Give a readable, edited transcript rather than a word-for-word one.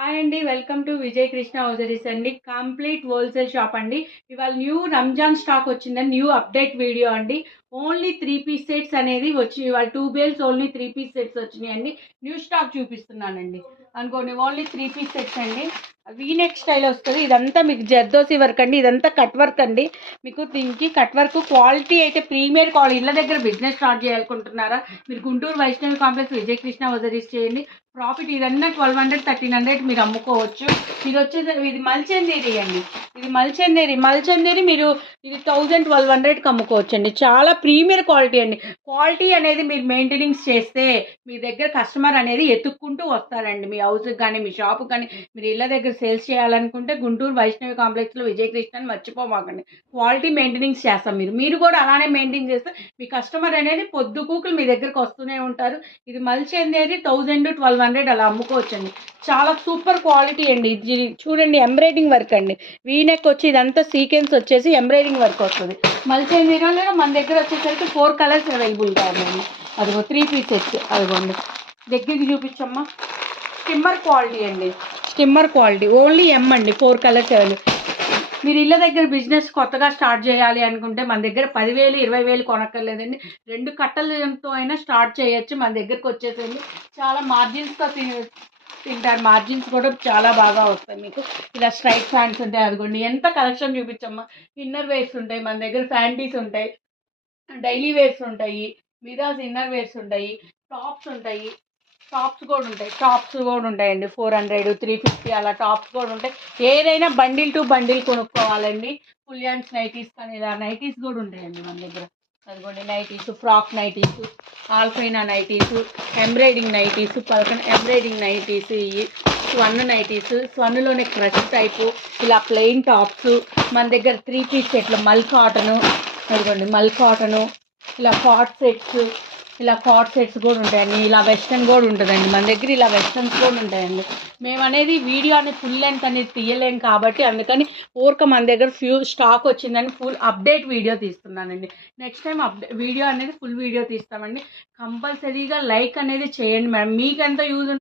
Hi అండి. Welcome to Vijay Krishna hosieries అండి. Complete wholesale shop అండి. ఇవాళ న్యూ రంజాన్ స్టాక్ వచ్చిందండి. న్యూ అప్డేట్ వీడియో అండి. ఓన్లీ 3 పీస్ సెట్స్ అనేది వచ్చి ఇవాళ 2 బేల్స్ ఓన్లీ 3 పీస్ సెట్స్ వచ్చినాయండి. న్యూ స్టాక్ చూపిస్తున్నానండి. అనుకోండి ఓన్లీ 3 పీస్ సెట్స్ అండి. వీనెక్ స్టైల్ వస్తుంది. ఇదంతా మీకు జర్దోసి వర్క్ అండి. ఇదంతా కట్ వర్క్ అండి. మీకు దీనికి కట్ వర్క్ క్వాలిటీ అయితే ప్రీమియర్ క్వాలిటీ. ఇళ్ళ దగ్గర బిజినెస్ స్టార్ట్ చేయాలనుకుంటున్నారా? మీరు గుంటూరు వైష్ణవి కాంప్లెక్స్ విజయ్ కృష్ణ హోజరీస్ చేయండి. ప్రాఫిట్ ఇదన్నా 1200 1300 మీరు అమ్ముకోవచ్చు. ఇది వచ్చేసి ఇది మల్చందేరి అండి. ఇది మల్చందేరి మీరు ఇది 1000 1200కి అమ్ముకోవచ్చు అండి. చాలా ప్రీమియర్ క్వాలిటీ అండి. క్వాలిటీ అనేది మీరు మెయింటెనెన్స్ చేస్తే మీ దగ్గర కస్టమర్ అనేది ఎత్తుక్కుంటూ వస్తారండి. మీ హౌస్కి కానీ మీ షాప్కి కానీ మీరు ఇళ్ళ దగ్గర సేల్స్ చేయాలనుకుంటే గుంటూరు వైష్ణవి కాంప్లెక్స్లో విజయకృష్ణ మర్చిపోమాకండి. క్వాలిటీ మెయింటెనెన్స్ చేస్తాం. మీరు కూడా అలానే మెయింటైన్ చేస్తే మీ కస్టమర్ అనేది పొద్దుకూకులు మీ దగ్గరకు వస్తూనే ఉంటారు. ఇది మల్చందేరి 1000 1200 అలా అమ్ముకోవచ్చండి. చాలా సూపర్ క్వాలిటీ అండి. ఇది చూడండి ఎంబ్రాయిడింగ్ వర్క్ అండి. వీనెక్ వచ్చి ఇదంతా సీక్వెన్స్ వచ్చేసి ఎంబ్రాయిడింగ్ వర్క్ వస్తుంది. మల్చందేరిలో మన దగ్గర వచ్చేసరికి 4 కలర్స్ అవైలబుల్గా ఉన్నాయండి. అదిగో 3 పీస్ సెట్స్ అదిగోండి. దగ్గరికి చూపించమ్మా. స్టిమ్మర్ క్వాలిటీ అండి. స్టిమ్మర్ క్వాలిటీ ఓన్లీ అండి. 4 కలర్స్ అవైలబుల్. మీరు ఇళ్ళ దగ్గర బిజినెస్ కొత్తగా స్టార్ట్ చేయాలి అనుకుంటే మన దగ్గర 10,000 20,000 కొనక్కర్లేదండి. 2 కట్టలతో అయినా స్టార్ట్ చేయొచ్చు. మన దగ్గరకు వచ్చేసండి చాలా మార్జిన్స్తో తింటారు. మార్జిన్స్ కూడా చాలా బాగా వస్తాయి మీకు. ఇలా స్ట్రైట్ ప్యాంట్స్ ఉంటాయి. అదిగోండి ఎంత కలెక్షన్ చూపించమ్మా. ఇన్నర్ వేర్స్ ఉంటాయి మన దగ్గర. ఫ్యాంటీస్ ఉంటాయి. డైలీ వేర్స్ ఉంటాయి. మిరాజ్ ఇన్నర్ వేర్స్ ఉంటాయి. టాప్స్ ఉంటాయి. టాప్స్ కూడా ఉంటాయండి. 400 350 అలా టాప్స్ కూడా ఉంటాయి. ఏదైనా బండిల్ టు బండిల్ కొనుక్కోవాలండి. ఫుల్ హ్యాండ్స్ నైటీస్ కానీ ఇలా నైటీస్ కూడా ఉంటాయండి మన దగ్గర. అదిగోండి నైటీస్, ఫ్రాక్ నైటీస్, ఆల్ఫైనా nighties, embroidering nighties, embroidering nighties, స్వన్ నైటీస్, స్వన్లోనే క్రష్ టైపు, ఇలా ప్లెయిన్ టాప్స్ మన దగ్గర 3 పీస్ సెట్లు మల్ కాటను. అదిగోండి మల్ కాటను, ఇలా కాట్ సెట్స్ కూడా ఉంటాయండి. ఇలా వెస్ట్రన్ కూడా ఉంటుందండి మన దగ్గర. ఇలా వెస్ట్రన్స్ కూడా ఉంటాయండి. మేము అనేది వీడియో అనేది ఫుల్ లెంత్ అనేది తీయలేం కాబట్టి అందుకని మన దగ్గర స్టాక్ వచ్చిందని ఫుల్ అప్డేట్ వీడియో తీస్తున్నానండి. నెక్స్ట్ టైం వీడియో అనేది ఫుల్ వీడియో తీస్తామండి. కంపల్సరీగా లైక్ అనేది చేయండి మేడం. మీకు ఎంత యూజ్